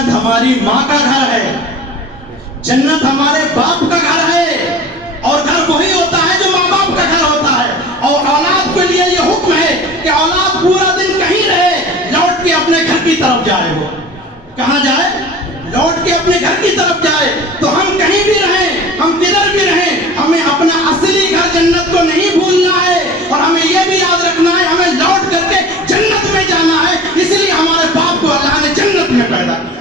جنت ہماری ماں کا گھر ہے، جنت ہمارے باپ کا گھر ہے، اور گھر وہی ہوتا ہے جو ماں باپ کا گھر ہوتا ہے۔ اور اولاد کے لیے یہ حکم ہے کہ اولاد پورا دن کہیں رہے، لوٹ کے اپنے گھر کی طرف جائے۔ وہ کہاں جائے؟ لوٹ کے اپنے گھر کی طرف جائے۔ تو ہم کہیں بھی رہیں، ہم کدھر بھی رہیں، ہمیں اپنا اصلی گھر جنت کو نہیں بھولنا ہے، اور ہمیں یہ بھی یاد رکھنا ہے ہمیں لوٹ کر کے جنت میں جانا ہے۔ اس لیے ہمارے باپ کو اللہ نے جنت میں پیدا کیا۔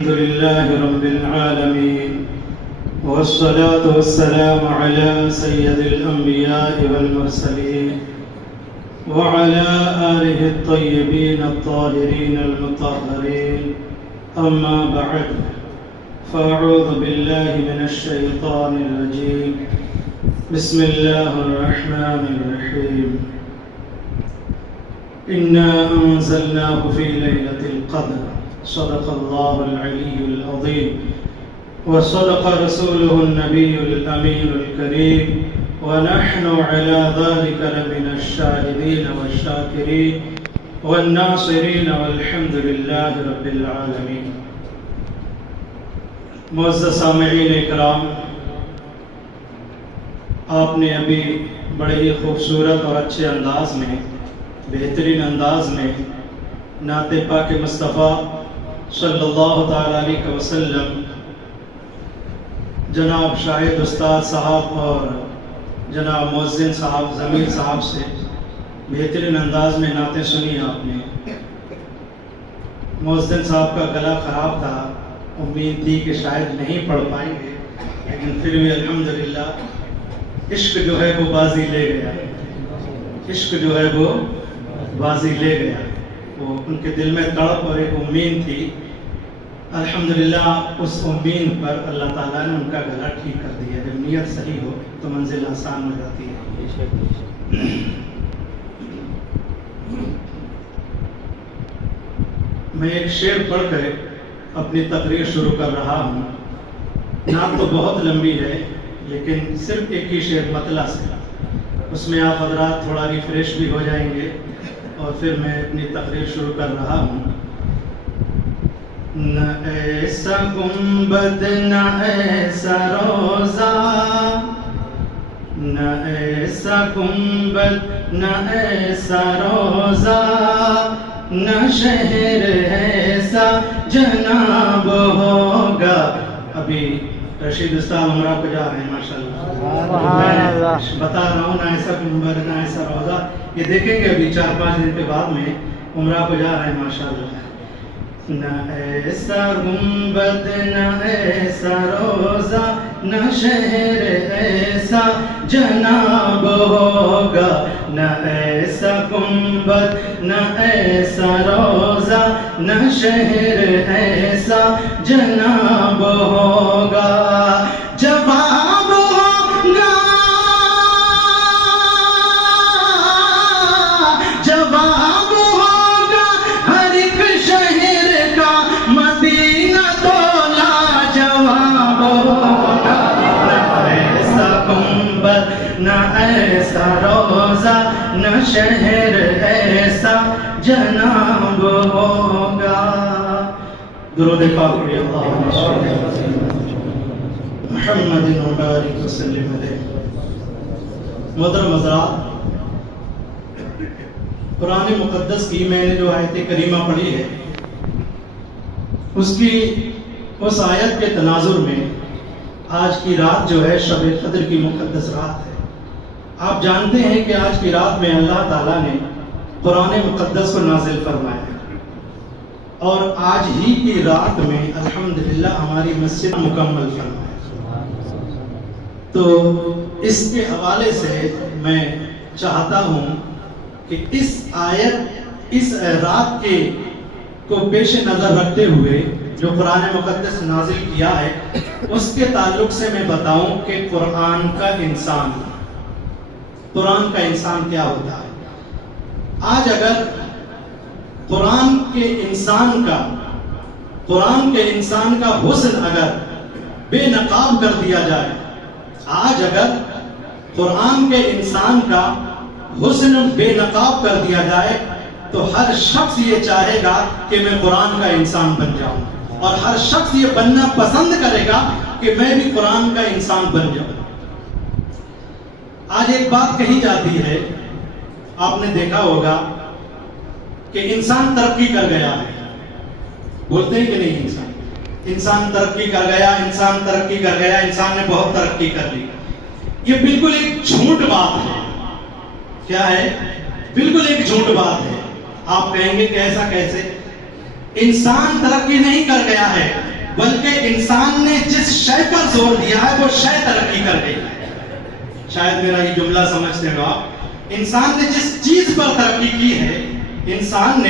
الحمدللہ رب العالمین والصلاة والسلام على سید الانبیاء والمرسلین وعلى آلہ الطیبین الطاہرین المطہرین، اما بعد فاعوذ باللہ من الشیطان الرجیم، بسم اللہ الرحمن الرحیم، انا انزلناه في ليلة القدر، صدق اللہ العلی العظیم، وصدق رسوله النبی الامین الکریم، ونحن على ذلك لمن الشاهدين والشاکرین والناصرین والحمد للہ رب العالمین۔ معزز سامعین اکرام، آپ نے ابھی بڑے ہی خوبصورت اور اچھے انداز میں، بہترین انداز میں نعت پاک مصطفیٰ صلی اللہ تعالیٰ علیہ وسلم جناب شاہد استاد صاحب اور جناب مؤذن صاحب ضمیر صاحب سے بہترین انداز میں نعتیں سنی آپ نے۔ مؤذن صاحب کا گلا خراب تھا، امید تھی کہ شاید نہیں پڑھ پائیں گے، لیکن پھر بھی الحمدللہ عشق جو ہے وہ بازی لے گیا، عشق جو ہے وہ بازی لے گیا۔ وہ ان کے دل میں تڑپ اور ایک امید تھی، الحمدللہ اس امید پر اللہ تعالیٰ نے ان کا گلا ٹھیک کر دیا۔ جب نیت صحیح ہو تو منزل آسان ہو جاتی ہے۔ میں ایک شعر پڑھ کر اپنی تقریر شروع کر رہا ہوں۔ نعت تو بہت لمبی ہے، لیکن صرف ایک ہی شعر مطلع سے، اس میں آپ حضرات تھوڑا ریفریش بھی ہو جائیں گے، اور پھر میں اپنی تقریر شروع کر رہا ہوں۔ نہ ایسا گنبد نہ ایسا روزہ، نہ ایسا گنبد نہ ایسا روزہ، نہ شہر ایسا جناب ہوگا۔ ابھی رشید استاد عمرہ کو جا رہے ہیں ماشاءاللہ، میں بتا رہا ہوں نہ ایسا گنبد نہ ایسا روزہ، یہ دیکھیں گے ابھی 4-5 دن کے بعد میں عمرہ کو جا رہے ہیں ماشاءاللہ۔ نہ ایسا گنبد نہ ایسا روزہ، نہ شہر ایسا جناب ہوگا، نہ ایسا گنبد نہ ایسا روزہ، نہ شہر ایسا جناب ہوگا۔ جواب ہوگا، جواب ہوگا ہر ایک شہر کا، مدینہ تو لاجواب ہوگا۔ نہ ایسا گنبد نہ ایسا روزہ، نہ شہر ایسا جناب ہوگا۔ درود پاک پڑھیے، اللہم صلی محمد وبارک وسلم علیہ۔ محترم حضرات، قرآن مقدس کی میں نے جو آیت کریمہ پڑھی ہے، اس آیت کے تناظر میں آج کی رات جو ہے شب قدر کی مقدس رات ہے۔ آپ جانتے ہیں کہ آج کی رات میں اللہ تعالیٰ نے قرآن مقدس کو نازل فرمایا، اور آج ہی کی رات میں الحمدللہ ہماری مسجد مکمل فرمایا۔ تو اس کے حوالے سے میں چاہتا ہوں کہ اس آیت، اس رات کے کو پیش نظر رکھتے ہوئے جو قرآن مقدس نازل کیا ہے، اس کے تعلق سے میں بتاؤں کہ قرآن کا انسان کیا ہوتا ہے۔ آج اگر قرآن کے انسان کا حسن اگر بے نقاب کر دیا جائے، آج اگر قرآن کے انسان کا حسن بے نقاب کر دیا جائے، تو ہر شخص یہ چاہے گا کہ میں قرآن کا انسان بن جاؤں۔ اور ہر شخص یہ بننا پسند کرے گا کہ میں بھی قرآن کا انسان بن جاؤں۔ آج ایک بات کہی جاتی ہے، آپ نے دیکھا ہوگا کہ انسان ترقی کر گیا ہے، بولتے ہیں کہ نہیں؟ انسان ترقی کر گیا، انسان ترقی کر گیا، انسان نے بہت ترقی کر لی۔ یہ بالکل ایک جھوٹ بات ہے۔ کیا ہے؟ بالکل ایک جھوٹ بات ہے۔ آپ کہیں گے کہ ایسا کیسے؟ انسان ترقی نہیں کر گیا ہے، بلکہ انسان نے جس شے پر زور دیا ہے وہ شے ترقی کر گئی ہے۔ شاید میرا یہ جملہ سمجھتے ہو آپ۔ انسان نے جس چیز پر ترقی کی ہے، انسان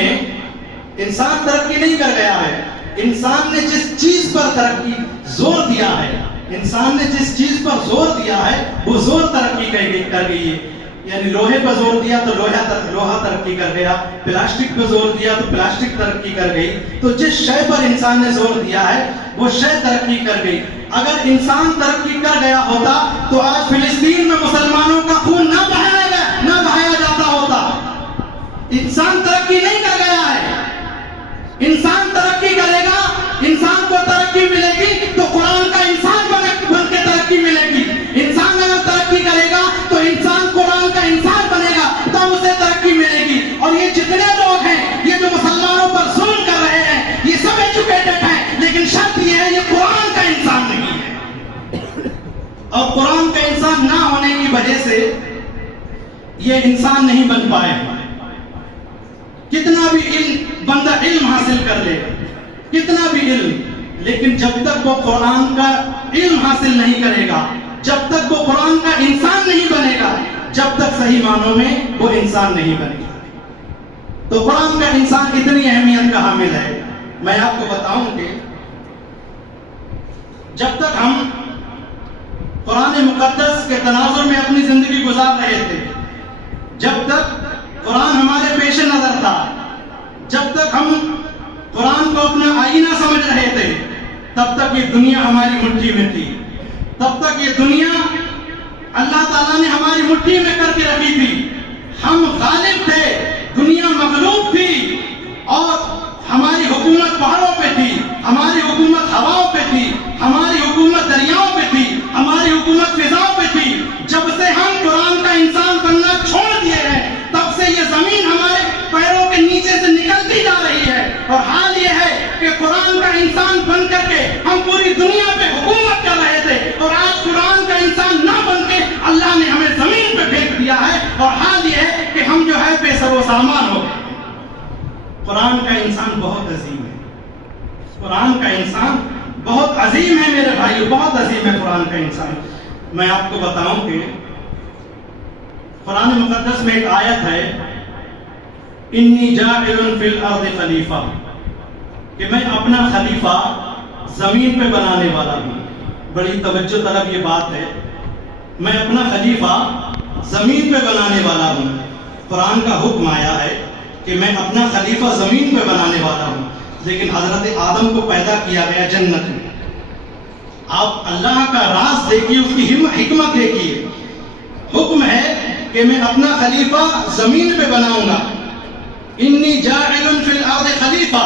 ترقی نہیں کر گیا ہے، انسان نے جس چیز پر ترقی زور دیا ہے، انسان نے جس چیز پر زور دیا ہے وہ زور ترقی کر گئی ہے۔ یعنی لوہے پر زور دیا تو لوہا ترقی کر گیا، پلاسٹک پر زور دیا تو پلاسٹک ترقی کر گئی۔ تو جس شے پر انسان نے زور دیا ہے وہ شے ترقی کر گئی۔ اگر انسان ترقی کر گیا ہوتا تو آج فلسطین میں مسلمانوں کا خون نہ بہایا جاتا ہوتا۔ انسان ترقی نہیں کر گیا ہے۔ انسان ترقی کرے گا، انسان کو ترقی ملے گی تو قرآن کا انسان بن کے ترقی ملے گی۔ انسان اگر ترقی کرے گا تو انسان قرآن کا انسان بنے گا، تب اسے ترقی ملے گی۔ اور یہ جتنے لوگ ہیں، یہ جو مسلمانوں پر ظلم کر رہے ہیں، یہ سب ایجوکیٹڈ ہیں، لیکن شرط یہ ہے یہ قرآن کا انسان نہیں ہے۔ اور قرآن کا انسان نہ ہونے کی وجہ سے یہ انسان نہیں بن پائے۔ کتنا بھی بندہ علم حاصل کر لے، کتنا بھی علم، لیکن جب تک وہ قرآن کا علم حاصل نہیں کرے گا، جب تک وہ قرآن کا انسان نہیں بنے گا، جب تک صحیح معنوں میں وہ انسان نہیں بنے گا۔ تو قرآن کا انسان اتنی اہمیت کا حامل ہے۔ میں آپ کو بتاؤں کہ جب تک ہم قرآن مقدس کے تناظر میں اپنی زندگی گزار رہے تھے، جب تک قرآن ہمارے پیش نظر تھا، جب تک ہم قرآن کو اپنا آئینہ سمجھ رہے تھے، تب تک یہ دنیا ہماری مٹھی میں تھی، تب تک یہ دنیا اللہ تعالیٰ نے ہماری مٹھی میں کر کے رکھی تھی۔ ہم غالب تھے، دنیا مغلوب تھی، اور ہماری حکومت پہاڑوں پہ تھی، ہماری حکومت ہواؤں پہ تھی، ہماری حکومت دریاؤں پہ تھی، ہماری حکومت فضاؤں پہ تھی۔ جب سے ہم قرآن کا انسان بننا چھوڑ دیے ہیں، تب سے یہ زمین ہمارے پیروں کے نیچے سے نکلتی جا رہی ہے۔ اور حال یہ ہے کہ قرآن کا انسان بن کر کے ہم پوری دنیا پہ حکومت کر رہے تھے، اور آج قرآن کا انسان نہ بن کے اللہ نے ہمیں زمین پہ پھینک دیا ہے، اور حال یہ ہے کہ ہم جو ہے بے سر و سامان ہو گئے۔ قرآن کا انسان بہت عظیم ہے، قرآن کا انسان بہت عظیم ہے میرے بھائیو، بہت عظیم ہے قرآن کا انسان۔ میں آپ کو بتاؤں کہ قرآن مقدس میں ایک آیت ہے، انی جاعل فی الارض خلیفہ، کہ میں اپنا خلیفہ زمین پہ بنانے والا ہوں۔ بڑی توجہ طلب یہ بات ہے، میں اپنا خلیفہ زمین پہ بنانے والا ہوں۔ قرآن کا حکم آیا ہے کہ میں اپنا خلیفہ زمین پہ بنانے والا ہوں، لیکن حضرت آدم کو پیدا کیا گیا جنت میں۔ آپ اللہ کا راز دیکھیے، اس کی حکمت دیکھیے۔ حکم ہے کہ میں اپنا خلیفہ زمین پہ بناؤں گا، انی جاعل فی الارض خلیفہ،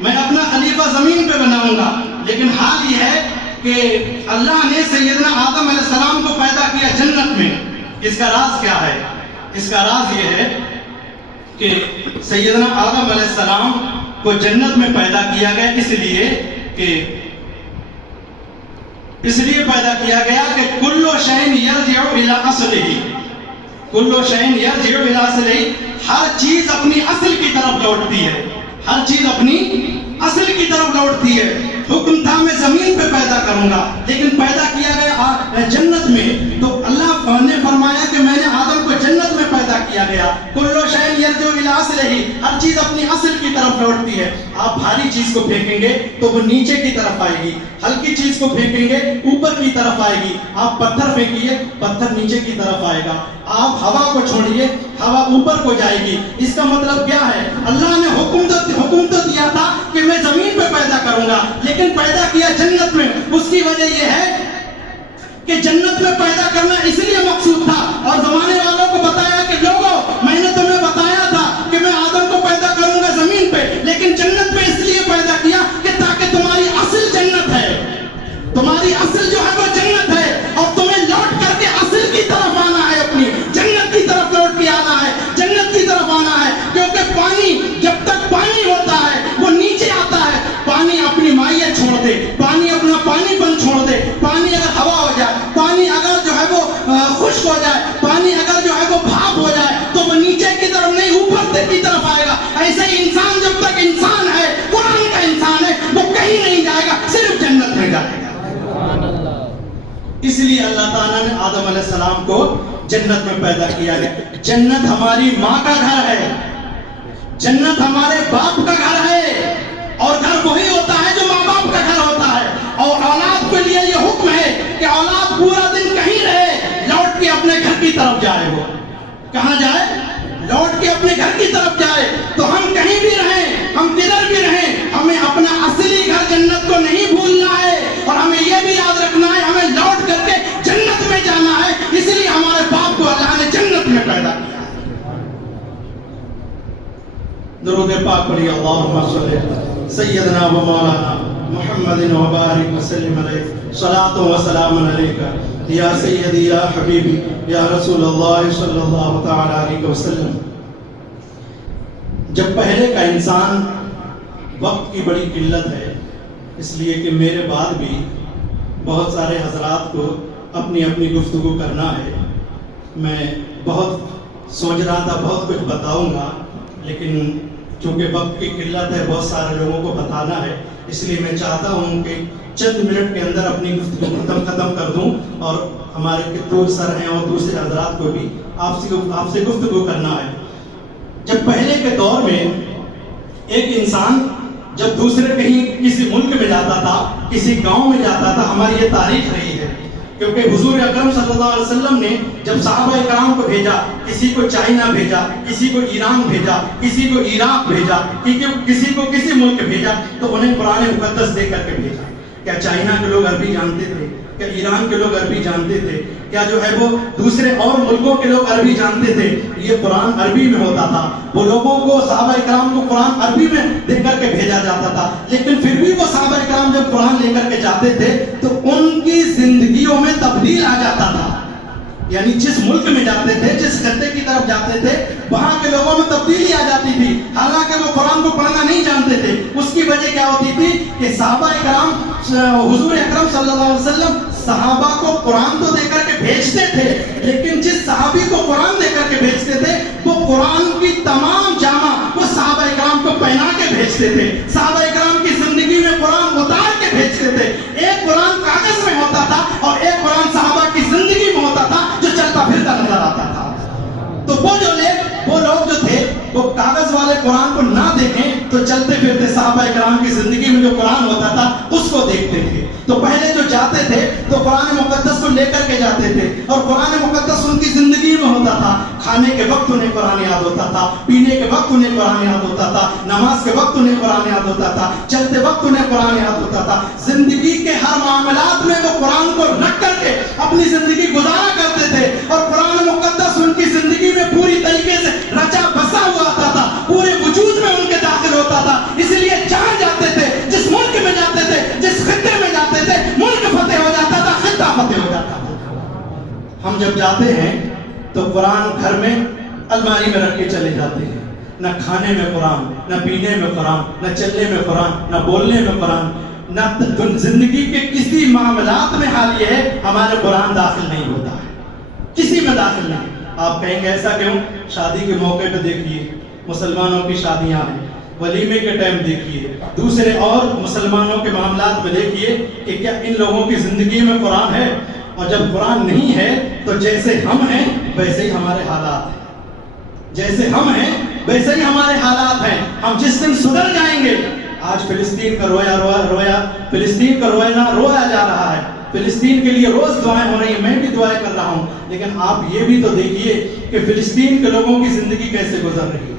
میں اپنا خلیفہ زمین پہ بناؤں گا۔ لیکن حال یہ ہے کہ اللہ نے سیدنا آدم علیہ السلام کو پیدا کیا جنت میں۔ اس کا راز کیا ہے؟ اس کا راز یہ ہے کہ سیدنا آدم علیہ السلام کو جنت میں پیدا کیا گیا، اس لیے پیدا کیا گیا کہ کل شیء یرجع الی اصلہ، کل شیء یرجع الی اصلہ، ہر چیز اپنی اصل کی طرف لوٹتی ہے، ہر چیز اپنی اصل کی طرف لوٹتی ہے۔ حکم تھا میں زمین پہ پیدا کروں گا، لیکن پیدا کیا گیا جنت میں، تو اللہ نے فرمایا کہ میں نے آدم کو جنت میں پیدا کیا گیا۔ کل شیء یرجع الی اصلہ، ہر چیز اپنی اصل کی طرف لوٹتی ہے۔ آپ بھاری چیز کو پھینکیں گے تو وہ نیچے کی طرف آئے گی، ہلکی چیز کو پھینکیں گے اوپر کی طرف آئے گی۔ آپ پتھر پھینکیے، پتھر نیچے کی طرف آئے گا۔ آپ ہوا کو چھوڑیے، ہوا اوپر کو جائے گی۔ اس کا مطلب کیا ہے؟ اللہ نے حکم تو دیا تھا کہ میں زمین پہ پیدا کروں گا، لیکن پیدا کیا جنت میں۔ اس کی وجہ یہ ہے کہ جنت میں پیدا کرنا اس لیے مقصود تھا، اور زمانے والوں کو بتایا کہ لوگوں، میں نے تمہیں بتایا تھا کہ میں آدم کو پیدا کروں گا زمین پہ، لیکن جنت میں اس لیے پیدا کیا کہ تاکہ تم اس لیے اللہ تعالیٰ نے آدم علیہ السلام کو جنت میں پیدا کیا گیا۔ جنت ہماری ماں کا گھر ہے، جنت ہمارے باپ کا گھر ہے، اور گھر وہی ہوتا ہے جو ماں باپ کا گھر ہوتا ہے۔ اور اولاد کے لیے یہ حکم ہے کہ اولاد پورا دن کہیں رہے، لوٹ کے اپنے گھر کی طرف جائے۔ وہ کہاں جائے؟ لوٹ کے اپنے گھر کی طرف جائے۔ تو ہم کہیں بھی رہیں، ہم کدھر بھی رہیں، ہمیں اپنا اصلی گھر جنت کو نہیں بھولنا ہے، اور ہمیں یہ بھی یاد رکھنا ہے ہمیں لوٹ کر کے جنت میں جانا ہے۔ اس لیے ہمارے باپ کو اللہ نے جنت میں پیدا کیا۔ درود پاک پڑھیے، اللہم صلی سیدنا و مولانا محمد و بارک وسلم علیہ، صلاۃ و سلام علیکہ یا سیدی یا حبیبی یا رسول اللہ صلی اللہ تعالی علیہ وسلم۔ جب پہلے کا انسان، وقت کی بڑی قلت ہے، اس لیے کہ میرے بعد بھی بہت سارے حضرات کو اپنی اپنی گفتگو کرنا ہے۔ میں بہت سوچ رہا تھا بہت کچھ بتاؤں گا، لیکن چونکہ وقت کی قلت ہے، بہت سارے لوگوں کو بتانا ہے، اس لیے میں چاہتا ہوں کہ چند منٹ کے اندر اپنی گفتگو ختم کر دوں، اور ہمارے دور سر ہیں اور دوسرے حضرات کو بھی آپ سے گفتگو کرنا ہے۔ جب پہلے کے دور میں ایک انسان جب دوسرے کہیں کسی ملک میں جاتا تھا، کسی گاؤں میں جاتا تھا، ہماری یہ تاریخ رہی ہے، کیونکہ حضور اکرم صلی اللہ علیہ وسلم نے جب صحابہ کرام کو بھیجا، کسی کو چائنا بھیجا، کسی کو ایران بھیجا، کسی کو عراق بھیجا، کسی کو کسی ملک بھیجا، تو انہیں قرآن مقدس دے کر کے بھیجا۔ کیا چائنا کے لوگ عربی جانتے تھے؟ کیا ایران کے لوگ عربی جانتے تھے؟ کیا جو ہے وہ دوسرے اور ملکوں کے لوگ عربی جانتے تھے؟ یہ قرآن عربی میں ہوتا تھا۔ وہ لوگوں کو، صحابہ کرام کو قرآن عربی میں دے کر کے بھیجا جاتا تھا، لیکن پھر بھی وہ صحابہ کرام جب قرآن لے کر کے جاتے تھے تو ان کی زندگیوں میں تبدیل آ جاتا تھا۔ یعنی جس ملک میں جاتے تھے، جس خطے کی طرف جاتے تھے، وہاں کے لوگوں میں تبدیلی آ جاتی تھی، حالانکہ وہ قرآن کو پڑھنا نہیں جانتے تھے۔ اس کی وجہ کیا ہوتی تھی کہ صحابہ کرام، حضور اکرم صلی اللہ علیہ وسلم صحابہ کو قرآن تو دے کر کے بھیجتے تھے، لیکن جس صحابی کو قرآن دے کر کے بھیجتے تھے وہ قرآن کی تمام جامہ وہ صحابہ کرام کو پہنا کے بھیجتے تھے، صحابہ کرام کی زندگی میں قرآن اتار کے بھیجتے تھے۔ ایک قرآن کاغذ میں ہوتا تھا اور ایک قرآن صحابہ کی زندگی میں ہوتا تھا جو چلتا پھرتا نظر آتا تھا۔ تو وہ لوگ جو تھے وہ کاغذ والے قرآن کو نہ دیکھیں تو چلتے پھرتے صحابہ کرام کی زندگی میں جو قرآن ہوتا تھا اس کو دیکھتے تھے۔ تو پہلے جو جاتے تھے تو قرآن مقدس کو لے کر کے جاتے تھے، اور قرآن مقدس ان کی زندگی میں ہوتا تھا۔ کھانے کے وقت انہیں قرآن یاد ہوتا تھا، پینے کے وقت انہیں قرآن یاد ہوتا تھا، نماز کے وقت انہیں قرآن یاد ہوتا تھا، چلتے وقت انہیں قرآن یاد ہوتا تھا۔ زندگی کے ہر معاملات میں وہ قرآن کو رکھ کر کے اپنی زندگی گزارا کرتے تھے، اور قرآن مقدس ان کی زندگی میں پوری طریقے سے رچا بسا ہوا آتا تھا، پورے وجود میں ان کے داخل ہوتا تھا۔ اس لیے جہاں جاتے تھے، جس ملک میں جاتے تھے، جس خطے میں جاتے تھے، ملک فتح ہو جاتا تھا، خطہ فتح ہو جاتا تھا۔ ہم جب جاتے ہیں تو قرآن گھر میں الماری میں رکھ کے چلے جاتے ہیں، نہ کھانے میں قرآن، نہ پینے میں قرآن، نہ چلنے میں قرآن، نہ بولنے میں قرآن، نہ زندگی کے کسی معاملات میں حال یہ ہے ہمارے قرآن داخل نہیں ہوتا ہے، کسی میں داخل نہیں۔ آپ کہیں گے ایسا کیوں؟ شادی کے موقع پہ دیکھیے، مسلمانوں کی شادیاں ہیں، ولیمے کے ٹائم دیکھیے، دوسرے اور مسلمانوں کے معاملات میں دیکھیے کہ کیا ان لوگوں کی زندگی میں قرآن ہے؟ اور جب قرآن نہیں ہے تو جیسے ہم ہیں ویسے ہی ہمارے حالات ہیں، جیسے ہم ہیں ویسے ہی ہمارے حالات ہیں۔ ہم جس دن سدھر جائیں گے، آج فلسطین کا فلسطین کا رویا جا رہا ہے، فلسطین کے لیے روز دعائیں ہو رہی ہیں، میں بھی دعائیں کر رہا ہوں، لیکن آپ یہ بھی تو دیکھیے کہ فلسطین کے لوگوں کی زندگی کیسے گزر رہی ہے۔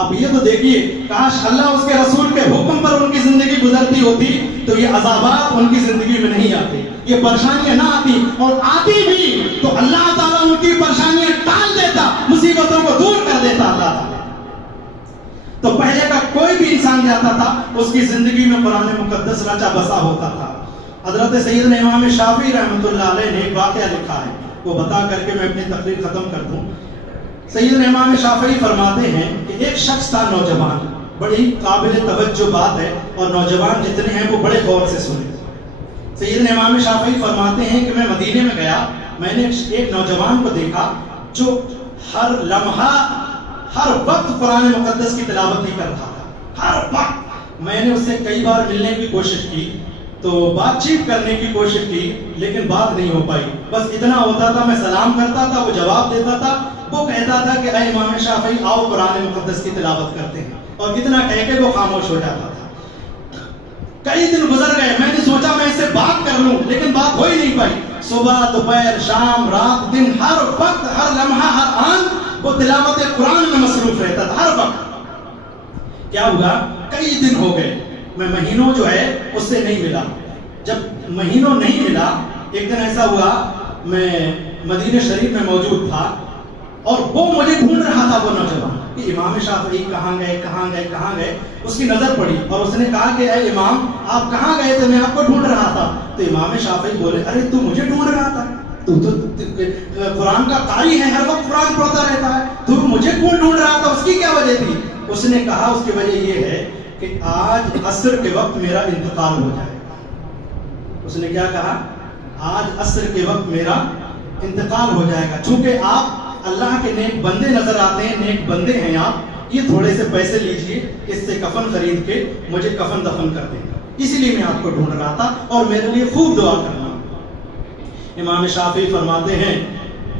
آپ یہ تو دیکھیے، کاش اللہ اس کے رسول کے حکم پر ان کی زندگی گزرتی ہوتی تو یہ عذابات ان کی زندگی میں نہیں آتی، یہ پریشانیاں نہ آتی، اور آتی بھی تو اللہ تعالیٰ ان کی پریشانیاں ٹال دیتا، مصیبتوں کو دور کر دیتا اللہ تعالیٰ۔ تو پہلے کا کوئی بھی انسان جاتا تھا اس کی زندگی میں قرآن مقدس رچا بسا ہوتا تھا۔ حضرت سیدنا امام شافعی رحمۃ اللہ علیہ نے ایک واقعہ لکھا ہے، وہ بتا کر کے میں اپنی تقریر ختم کر دوں۔ سیدنا امام شافعی فرماتے ہیں کہ ایک شخص تھا نوجوان، بڑی قابل توجہ بات ہے، اور نوجوان جتنے ہیں وہ بڑے غور سے سنیں۔ سیدنا امام شافعی فرماتے ہیں کہ میں مدینے میں گیا، میں نے ایک نوجوان کو دیکھا جو ہر لمحہ ہر وقت قرآن مقدس کی تلاوت ہی کر رہا تھا، ہر وقت۔ میں نے اس سے کئی بار ملنے کی کوشش کی، تو بات چیت کرنے کی کوشش کی لیکن بات نہیں ہو پائی. بس اتنا ہوتا تھا میں سلام کرتا تھا, وہ جواب دیتا تھا, وہ کہتا تھا کہ اے امام شافعی آؤ قرآن مقدس کی تلاوت کرتے ہیں, اور اتنا کہہ کے وہ خاموش ہو جاتا تھا. کئی دن گزر گئے, میں نے سوچا میں اس سے بات کر لوں لیکن بات ہو ہی نہیں پائی. صبح دوپہر شام رات دن ہر وقت ہر لمحہ ہر آن وہ تلاوت قرآن میں مصروف رہتا تھا ہر وقت. کیا ہوا, کئی دن ہو گئے, میں مہینوں جو ہے اس سے نہیں ملا. جب مہینوں نہیں ملا, ایک دن ایسا ہوا میں مدینہ شریف میں موجود تھا اور وہ مجھے ڈھونڈ رہا تھا, وہ نوجوان, کہ امام شافعی کہاں گئے کہاں گئے کہاں گئے. اس کی نظر پڑی اور اس نے کہا کہ اے امام آپ کہاں گئے تھے, میں آپ کو ڈھونڈ رہا تھا. تو امام شافعی بولے ارے تو مجھے ڈھونڈ رہا تھا, تو قرآن کا قاری ہے, ہر وقت قرآن پڑھتا رہتا ہے, تو مجھے کون ڈھونڈ رہا تھا, اس کی کیا وجہ تھی؟ اس نے کہا اس کی وجہ یہ ہے کہ آج عصر کے وقت میرا انتقال ہو جائے. اس نے کیا کہا, آج عصر کے وقت میرا انتقال ہو جائے گا, چونکہ آپ اللہ کے نیک بندے نظر آتے ہیں, نیک بندے ہیں آپ, یہ تھوڑے سے پیسے لیجئے, اس سے کفن خرید کے مجھے کفن دفن کر دیں گا, اسی لیے میں آپ کو ڈھونڈ رہا تھا اور میرے لیے خوب دعا کرنا. امام شافعی فرماتے ہیں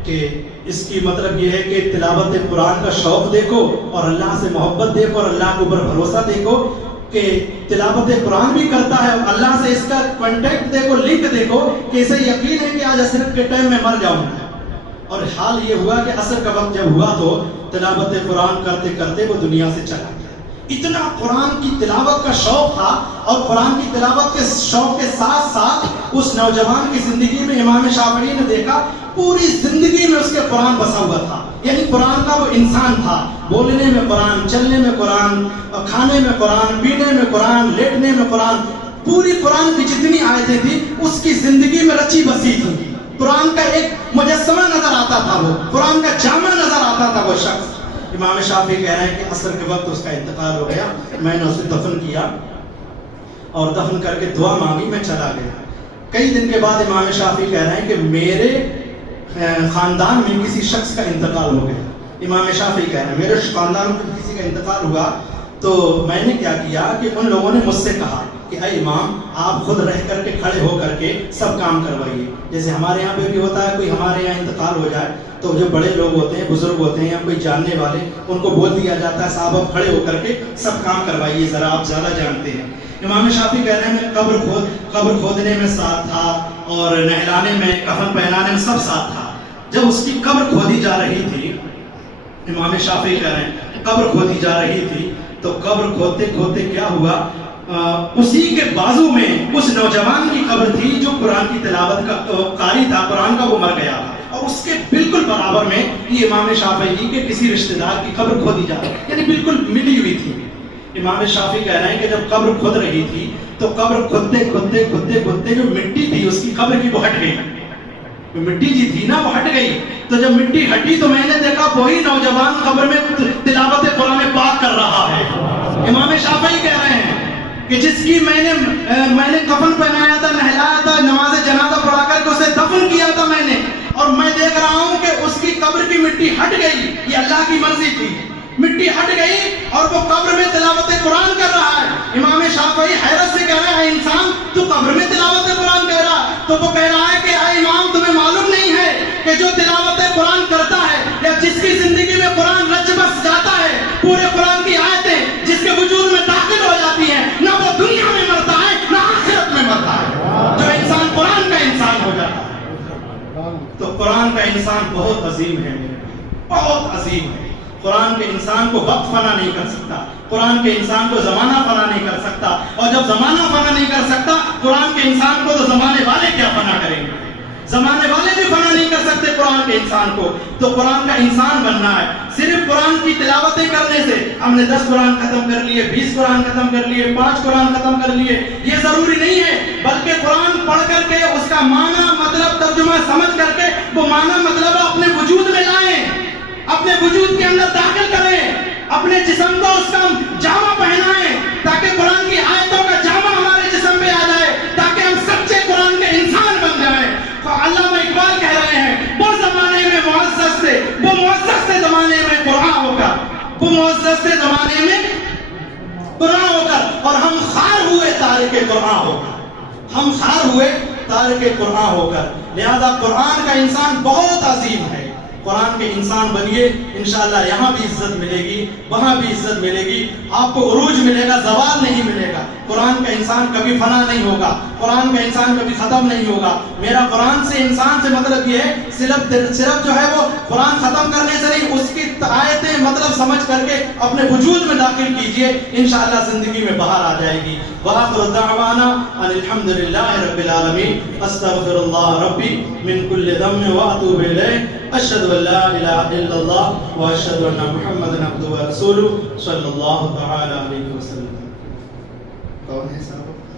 کہ اس کی مطلب یہ ہے کہ تلاوت قرآن کا شوق دیکھو اور اللہ سے محبت دیکھو اور اللہ کے اوپر بھروسہ دیکھو کہ تلاوت قرآن بھی کرتا ہے, اللہ سے اس کا کانٹیکٹ دیکھو, لنک دیکھو کہ اسے یقین ہے کہ آج عصر کے ٹائم میں مر جاؤں گا. اور حال یہ ہوا کہ عصر کا وقت جب ہوا تو تلاوت قرآن کرتے کرتے وہ دنیا سے چلا گیا. اتنا قرآن کی تلاوت کا شوق تھا, اور قرآن کی تلاوت کے شوق کے ساتھ ساتھ اس نوجوان کی زندگی میں امام شافعی نے دیکھا پوری زندگی میں اس کے قرآن بسا ہوا تھا. یعنی قرآن کا وہ انسان تھا, بولنے میں قرآن, چلنے میں قرآن, کھانے میں قرآن, پینے میں قرآن, لیٹنے میں قرآن, پوری قرآن کی جتنی آیتیں تھیں اس کی زندگی میں رچی بسی تھی. قرآن کا ایک مجسمہ نظر آتا تھا, وہ قرآن کا جامع نظر آتا تھا وہ شخص. امام شافعی کہہ رہے ہیں کہ عصر کے وقت اس کا انتقال ہو گیا, میں نے اسے دفن کیا اور دفن کر کے دعا مانگی, میں چلا گیا. کئی دن کے بعد امام شافعی کہہ رہے ہیں کہ میرے خاندان میں کسی شخص کا انتقال ہو گیا. امام شافعی کہہ رہے ہیں میرے خاندان میں کسی کا انتقال ہوا تو میں نے کیا کیا کہ ان لوگوں نے مجھ سے کہا کہ اے امام آپ خود رہ کر کے کھڑے ہو کر کے سب کام کروائیے. جیسے ہمارے یہاں پہ بھی ہوتا ہے, کوئی ہمارے یہاں انتقال ہو جائے تو جو بڑے لوگ ہوتے ہیں, بزرگ ہوتے ہیں یا کوئی جاننے والے, ان کو بول دیا جاتا ہے صاحب آپ کھڑے ہو کر کے سب کام کروائیے, ذرا آپ زیادہ جانتے ہیں. امام شافعی کہہ رہے ہیں میں قبر کھودنے میں ساتھ تھا اور نہلانے میں, کفن پہنانے میں سب ساتھ تھا. جب اس کی قبر کھودی جا رہی تھی, امام شافعی کہہ رہے ہیں قبر کھودی جا رہی تھی تو قبر کھودتے کھودتے کیا ہوا, اسی کے بازو میں اس نوجوان کی قبر تھی جو قرآن کی تلاوت کا قاری تھا, قرآن کا, وہ مر گیا تھا, اور اس کے بالکل برابر میں یہ امام شافعی کے کسی رشتہ دار کی قبر کھودی جا رہی, یعنی بالکل ملی ہوئی تھی. امام شافعی کہہ رہے ہیں کہ جب قبر کھود رہی تھی تو قبر کھودتے کھودتے کھودتے کھودتے جو مٹی تھی اس کی قبر کی وہ ہٹ گئی, مٹی جی تھی نا وہ ہٹ گئی. تو جب مٹی ہٹی تو میں نے دیکھا وہی نوجوان قبر میں تلاوت قرآن پاک کر رہا ہے. امام شافعی کہہ رہے ہیں کہ جس کی میں نے کفن پہنایا تھا, نہلایا تھا, نماز جنازہ پڑھا کر کے اسے دفن کیا تھا میں نے, اور میں دیکھ رہا ہوں کہ اس کی قبر کی مٹی ہٹ گئی. یہ اللہ کی مرضی تھی, مٹی ہٹ گئی اور وہ قبر میں تلاوت قرآن کر رہا ہے. امام شافعی حیرت سے کہہ رہے ہیں انسان تو قبر میں تلاوت قرآن کہہ رہا, تو وہ کہہ رہا ہے کہ اے امام تمہیں معلوم نہیں ہے کہ جو تلاوت قرآن کرتا ہے یا جس کی زندگی میں قرآن رچ بس جاتا ہے, پورے قرآن کی آیتیں جس کے وجود میں داخل ہو جاتی ہیں, نہ وہ دنیا میں مرتا ہے نہ آخرت میں مرتا ہے. جو انسان قرآن کا انسان ہو جاتا ہے تو قرآن کا انسان بہت عظیم ہے, بہت عظیم ہے. قرآن کے انسان کو وقت فنا نہیں کر سکتا, قرآن کے انسان کو زمانہ فنا نہیں کر سکتا, اور جب زمانہ فنا نہیں کر سکتا قرآن کے انسان کو تو زمانے والے کیا فنا کریں گے, زمانے والے بھی فنا نہیں کر سکتے قرآن کے انسان کو. تو قرآن کا انسان بننا ہے. صرف قرآن کی تلاوتیں کرنے سے ہم نے 10 قرآن ختم کر لیے, 20 قرآن ختم کر لیے, 5 قرآن ختم کر لیے, یہ ضروری نہیں ہے, بلکہ قرآن پڑھ کر کے اس کا معنی مطلب ترجمہ سمجھ کر کے وہ معنی مطلب اپنے وجود میں لائیں, اپنے وجود کے اندر داخل کریں, اپنے جسم کو اس کا جامع پہنائیں تاکہ قرآن کی آیتوں کا جامع ہمارے جسم پہ آ جائے, تاکہ ہم سچے قرآن کے انسان بن جائیں. علامہ اقبال کہہ رہے ہیں وہ زمانے میں معزز تھے, وہ معزز سے زمانے میں قرآن ہو کر, وہ معزز سے زمانے میں قرآن ہو کر, اور ہم خار ہوئے تارک قرآن ہو کر, ہم خار ہوئے تارک قرآن ہو کر. لہذا قرآن کا انسان بہت عظیم ہے. قرآن کے انسان بنیے, انشاءاللہ یہاں بھی عزت ملے گی, وہاں بھی عزت ملے گی, آپ کو عروج ملے گا, زوال نہیں ملے گا. قرآن کا انسان کبھی فنا نہیں ہوگا, قرآن کا انسان کبھی ختم نہیں ہوگا. میرا قرآن سے انسان سے مطلب یہ ہے صرف جو ہے وہ قرآن ختم کرنے سے نہیں, اس کی آیتیں مطلب سمجھ کر کے اپنے وجود میں داخل کیجئے, انشاءاللہ زندگی میں بہار آ جائے گی. وآخر دعوانا ان الحمد للہ رب العالمین. استغفر اللہ ربی من کل ذنب واتوب الیہ. اشهد ان لا اله الا الله واشهد ان محمدا عبده ورسوله صلی اللہ تعالی علیہ وسلم. کون ہے صاحب؟